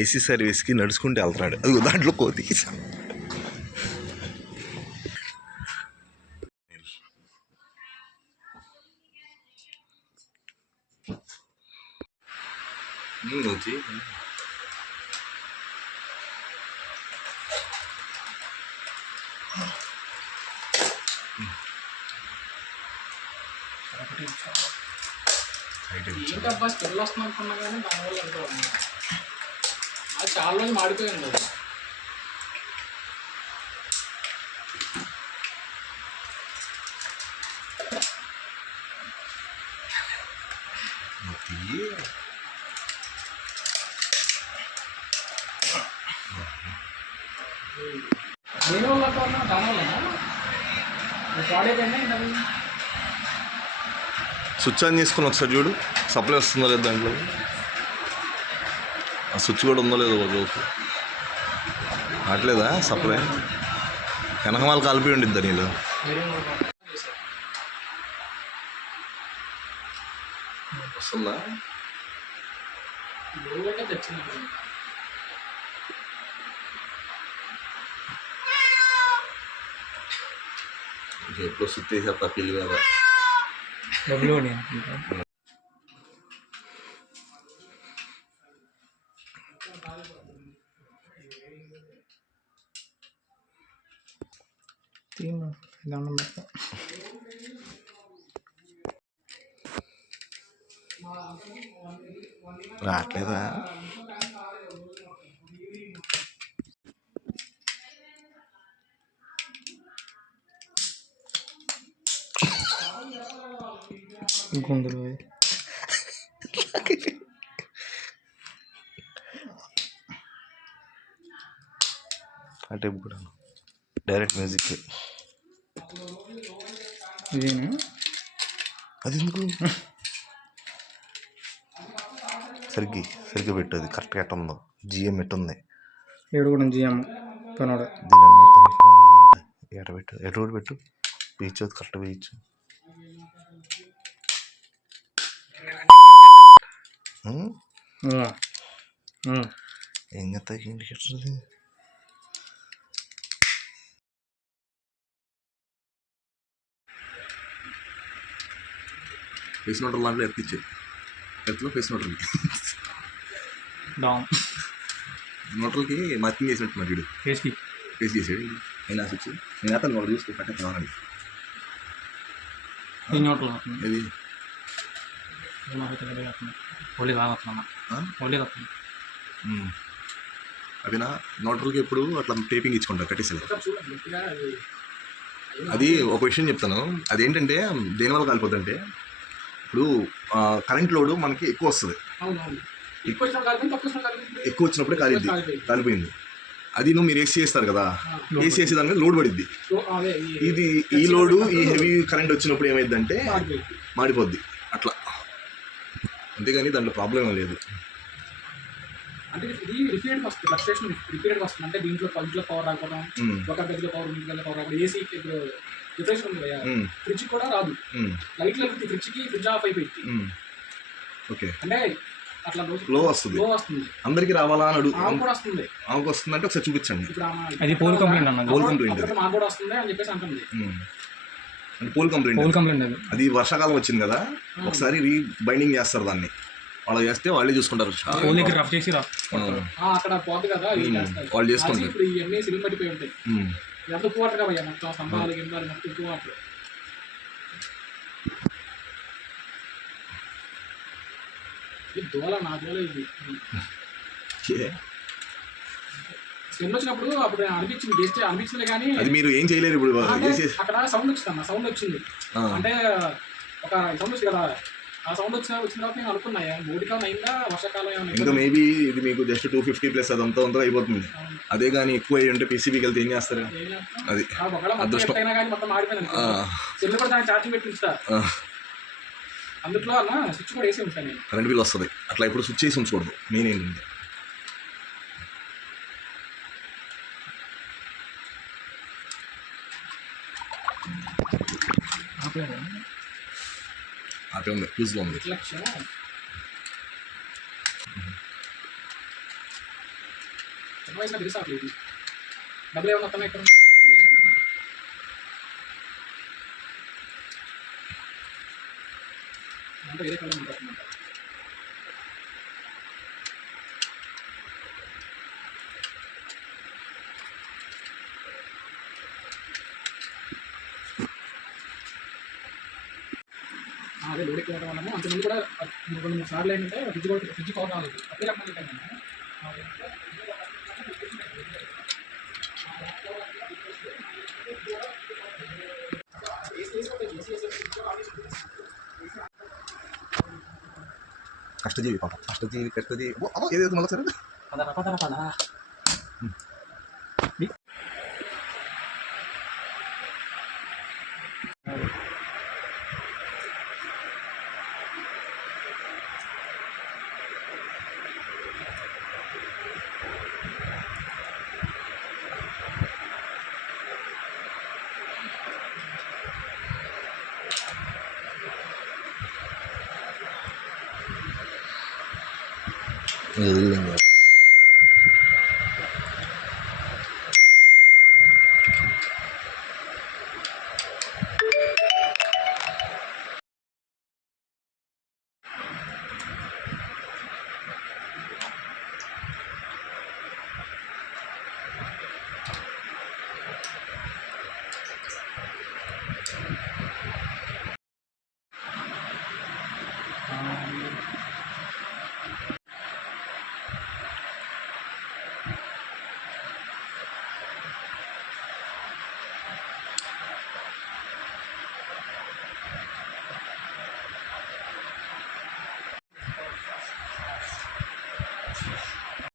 AC సర్వీస్కి నడుచుకుంటూ వెళ్తున్నాడు. అది దాంట్లో కోతి వచ్చి ఏంటబ్బా స్మెల్ వస్తుంది అనుకున్నా కానీ దానివల్ల ఎంతో అది చాలా రోజు మాడిపోయింది. దేని వల్ల దానివల్ల పాడైపోయినా స్విచ్ ఆన్ చేసుకుని ఒకసారి చూడు, సప్లై వస్తుందో లేదు దాంట్లో. ఆ స్విచ్ కూడా ఉందో లేదో రోజు అట్లేదా సప్లై? వెనకమాలు కలిపి ఉండిద్దా నీళ్ళు? వస్తుందా? ఎప్పుడు స్విచ్ వేసేస్తా పిల్లి కదా. రావట్లేదా? గుండెలు అంటే కూడా డైరెక్ట్ మ్యూజిక్ ఇదేనా? అది ఎందుకు సరిగ్గా పెట్టు. అది కరెక్ట్గా ఎట్ట ఉందో జిఎం ఎట్టుంది? ఏడు కూడా జిఎం పనోడు దీని మొత్తం ఎట పెట్టు, ఎటు కూడా పెట్టు. పీచు కరెక్ట్ పీచు. ఏం చేస్తా ఇండికేటర్ ఫేస్ నోటర్ లాంటిలో ఎత్తిచ్చే ఎత్తులో ఫేస్ నోటర్కి నోటర్కి మార్కింగ్ చేసినట్టు మరి వీడు ఫేస్ చేసాడు. అయినా స్విచ్ నేను అతను వాడు చూస్తే కట్ట కావాలండి. ఇది అవినా నోటర్కి ఎప్పుడు అట్లా టేపింగ్ ఇచ్చుకుంటారు కట్టేసారు. అది ఒక విషయం చెప్తాను. అదేంటంటే దేనివల్ల కాలిపోతుందంటే ఇప్పుడు కరెంట్ లోడ్ మనకి ఎక్కువ వస్తుంది. ఎక్కువ వచ్చినప్పుడే కాలిపోయింది. అది మీరు ఏసీ చేస్తారు కదా, ఏసీ చేసే దాని మీద లోడ్ పడిద్ది. ఇది ఈ లోడు ఈ హెవీ కరెంట్ వచ్చినప్పుడు ఏమైందంటే మాడిపోద్ది అట్లా. అంతేగాని దాంట్లో ప్రాబ్లం ఏం లేదు. అంటే ఇది రిపీటెడ్ వస్తుంది, ఫ్లక్చుయేషన్ రిపీటెడ్ వస్తుంది. అంటే దీంట్లో ఇంట్లో పవర్ రాకపోవడం, ఒక గదిలో పవర్ ఇంట్లో పవర్ రాకపోవడం, ఏసీ రిఫ్రెష్ ఉంది కదా, ఫ్రిడ్జ్ కూడా రాదు. లైట్లు వెళ్తుంది ఫ్రిడ్జ్కి, ఫ్రిడ్జ్ ఆఫ్ అయిపోయింది. ఓకే, అంటే అట్లా లో వస్తుంది. అందరికి రావాలా అని అడుగు. ఆమెకు వస్తుంది అంటే ఒకసారి చూపించండి. అది పోల్ కంప్లైంట్ అన్న, పోల్ కంప్లైంట్ మాకు కూడా వస్తుంది అని చెప్పేసి అంటుంది. అంటే పోల్ కంప్లైంట్ అది వర్షాకాలం వచ్చింది కదా, ఒకసారి రీబైండింగ్ చేస్తారు దాన్ని. వాళ్ళు చేస్తే వాళ్ళే చూసుకుంటారు. అక్కడ పోదు కదా వాళ్ళు చేసుకుంటారు. ఇప్పుడు ఇవన్నీ సిలిం పట్టిపోయి ఉంటాయి. ఎంత పోవాలి కదా మొత్తం సంబాలు గింబాలు మొత్తం పోవాలి. దోల నా దోల ఇది స్మెల్ వచ్చినప్పుడు అప్పుడు అనిపించింది, చేస్తే అనిపించింది కానీ అది మీరు ఏం చేయలేరు. ఇప్పుడు అక్కడ సౌండ్ వచ్చింది, సౌండ్ వచ్చింది అంటే ఒక సౌండ్ వచ్చింది కదా, ఆ సౌండ్ వచ్చిన తర్వాత నేను అనుకున్నాయా బోడికాలం అయిందా వర్షాకాలం ఏమైనా. ఇంకా మేబీ ఇది మీకు జస్ట్ 250 ప్లస్ అదంతా అయిపోతుంది. అదే కానీ ఎక్కువ అయ్యి ఉంటే పీసీబీకి వెళ్తే ఏం చేస్తారు? అది అదృష్టం. మొత్తం మాడిపోయింది. సెల్ కూడా దానికి ఛార్జింగ్ పెట్టి ఉంచుతా. అందులో అన్న స్విచ్ కూడా వేసి ఉంటాను నేను. కరెంట్ బిల్ వస్తుంది అట్లా. ఇప్పుడు స్విచ్ చేసి ఉంచకూడదు. మెయిన్ ఏంటంటే అటే ఉంది, ఫ్యూజ్లో ఉంది. చిన్న వయసులో తెలుసా అట్లా ఇది డబ్బులు ఏమన్నా వస్తామో ఎక్కడ ఉంటున్నా కానీ ఏం అర్థం కాదు. అంటే వేరే కళ ఉంటుంది. అదే లోడ్ ఎక్కువ వల్లనే అంతకుముందు కూడా 2-3 సార్లు ఏంటంటే ఫ్రిడ్జ్ కవర్ రాలేదు అదే రకమైన ఏంటంటే కష్టజీవి పాపం కష్టజీవి ఏదేదో మళ్ళీ సరే పదరా వెళ్ళింది